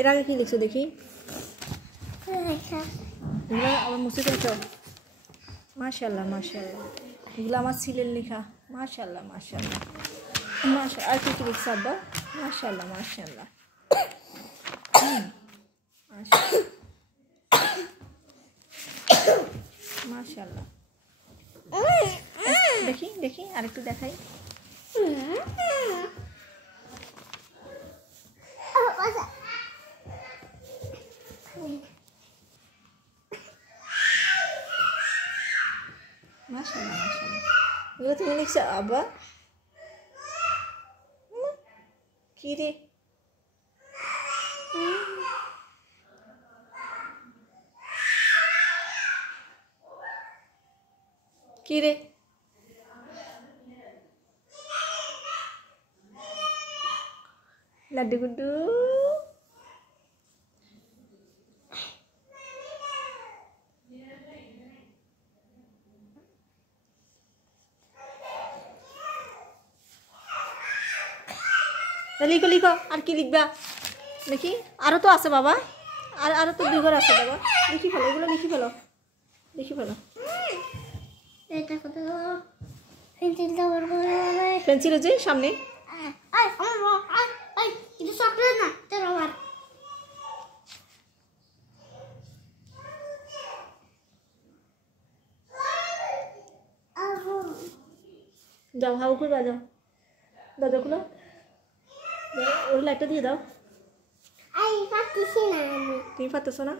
এর আগে কি লিখছো দেখি? এগুলো আবার মুছে ফেলছো? মাশাআল্লাহ মাশাআল্লাহ, এগুলো আমার ছেলের লেখা। মাশাআল্লাহ মাশাআল্লাহ মাশাআল্লাহ। আর কি লিখছো আব্বা? মাশাআল্লাহ মাশাআল্লাহ মাশাআল্লাহ। দেখি দেখি আরেকটু দেখাই। মাশাআল্লাহ মাশাআল্লাহ, এগুলো তুমি লিখছো আব্বা? কি রে? কি রে? লাড্ডু গুড্ডু লিখো লিখো। আর কি লিখবা দেখি? আরও তো আছে বাবা, আরও তো 2 ঘর আছে বাবা। লিখি ফেলো, এগুলো লিখি ফেলো, লিখি ফেলো। পেন্সিল যে সামনে। যাও হাউ খুলবা, যাও দরজা খুলো, ওর লাইটটা দিয়ে দাও। তুমি পারতেছো না?